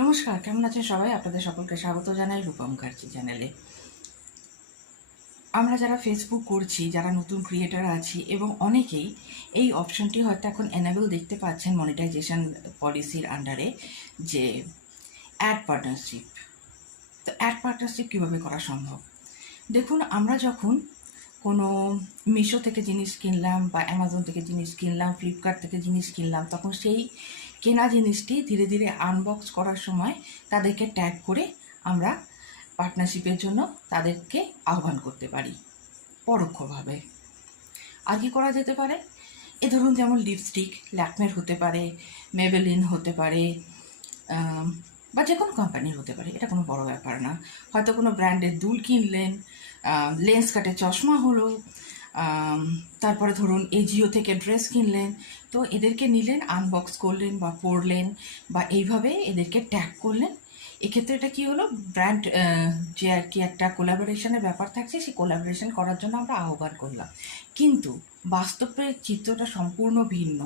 নমস্কার, কেমন আছেন সবাই? আপনাদের সকলকে স্বাগত জানাই রূপা মুখার্জি চ্যানেলে। আমরা যারা ফেসবুক করছি, যারা নতুন ক্রিয়েটার আছি এবং অনেকেই এই অপশনটি হয়তো এখন এনেবল দেখতে পাচ্ছেন মনিটাইজেশন পলিসির আন্ডারে, যে অ্যাড পার্টনারশিপ। তো অ্যাড পার্টনারশিপ কীভাবে করা সম্ভব? দেখুন, আমরা যখন কোনো মিশো থেকে জিনিস কিনলাম বা অ্যামাজন থেকে জিনিস কিনলাম, ফ্লিপকার্ট থেকে জিনিস কিনলাম, তখন সেই কেনা জিনিসটি ধীরে ধীরে আনবক্স করার সময় তাদেরকে ট্যাগ করে আমরা পার্টনারশিপের জন্য তাদেরকে আহ্বান করতে পারি পরোক্ষভাবে। আর কি করা যেতে পারে? ধরুন, যেমন লিপস্টিক ল্যাকমের হতে পারে, মেবেলিন হতে পারে, বা যে কোনো কোম্পানির হতে পারে, এটা কোনো বড় ব্যাপার না। হয়তো কোনো ব্র্যান্ডের দুল কিনলেন, লেন্স কাটে চশমা হলো, তারপরে ধরুন এজিও থেকে ড্রেস কিনলেন, তো এদেরকে নিলেন, আনবক্স করলেন বা পরলেন, বা এইভাবে এদেরকে ট্যাগ করলেন। এক্ষেত্রে এটা কী হলো, ব্র্যান্ড যে আর কি একটা কোলাবোরেশনের ব্যাপার থাকছে, সেই কোলাবোরেশন করার জন্য আমরা আহ্বান করলাম। কিন্তু বাস্তবের চিত্রটা সম্পূর্ণ ভিন্ন।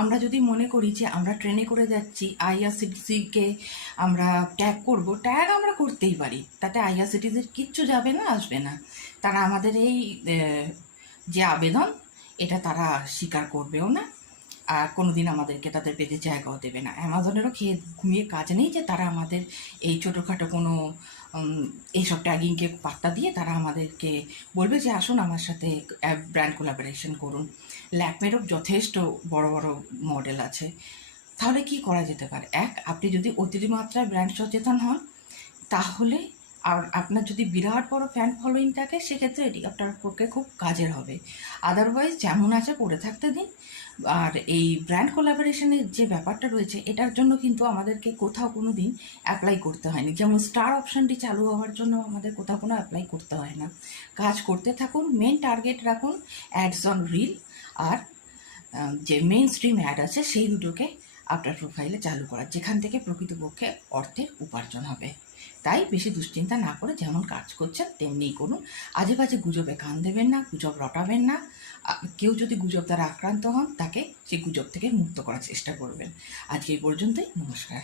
আমরা যদি মনে করি যে আমরা ট্রেনে করে যাচ্ছি, আইআরসিটিসিকে আমরা ট্যাগ করব, ট্যাগ আমরা করতেই পারি, তাতে আইআরসিটিসির কিচ্ছু যাবে না, আসবে না। তারা আমাদের এই যে আবেদন, এটা তারা স্বীকার করবেও না, আর কোনোদিন আমাদেরকে তাদের পেতে জায়গাও দেবে না। অ্যামাজনেরও খেয়ে ঘুমিয়ে কাজ নেই যে তারা আমাদের এই ছোটোখাটো কোনো এইসব ট্যাগিংকে পাত্তা দিয়ে তারা আমাদেরকে বলবে যে আসুন আমার সাথে ব্র্যান্ড কোলাবোরেশন করুন। ল্যাকমেরও যথেষ্ট বড় বড় মডেল আছে। তাহলে কি করা যেতে পারে? আপনি যদি অতিমাত্রায় ব্র্যান্ড সচেতন হন, তাহলে আর আপনার যদি বিরাট বড় ফ্যান ফলোয়িং থাকে, সেক্ষেত্রে এটি আপনার পক্ষে খুব কাজের হবে। আদারওয়াইজ যেমন আছে পড়ে থাকতে দিন। আর এই ব্র্যান্ড কোলাবোরেশনের যে ব্যাপারটা রয়েছে, এটার জন্য কিন্তু আমাদেরকে কোথাও কোনো দিন অ্যাপ্লাই করতে হয়নি। যেমন স্টার অপশানটি চালু হওয়ার জন্য আমাদের কোথাও কোনো অ্যাপ্লাই করতে হয় না। কাজ করতে থাকুন, মেন টার্গেট রাখুন অ্যাডস অন রিল, আর যে মেইন স্ট্রিম অ্যাড আছে সেই দুটোকে আপনার প্রোফাইলে চালু করা, যেখান থেকে প্রকৃতপক্ষে অর্থের উপার্জন হবে। তাই বেশি দুশ্চিন্তা না করে যেমন কাজ করছেন তেমনিই করুন। আজে বাজে গুজবে কান দেবেন না, গুজব রটাবেন না। কেউ যদি গুজব দ্বারা আক্রান্ত হন, তাকে সেই গুজব থেকে মুক্ত করার চেষ্টা করবেন। আজকে এই পর্যন্তই। নমস্কার।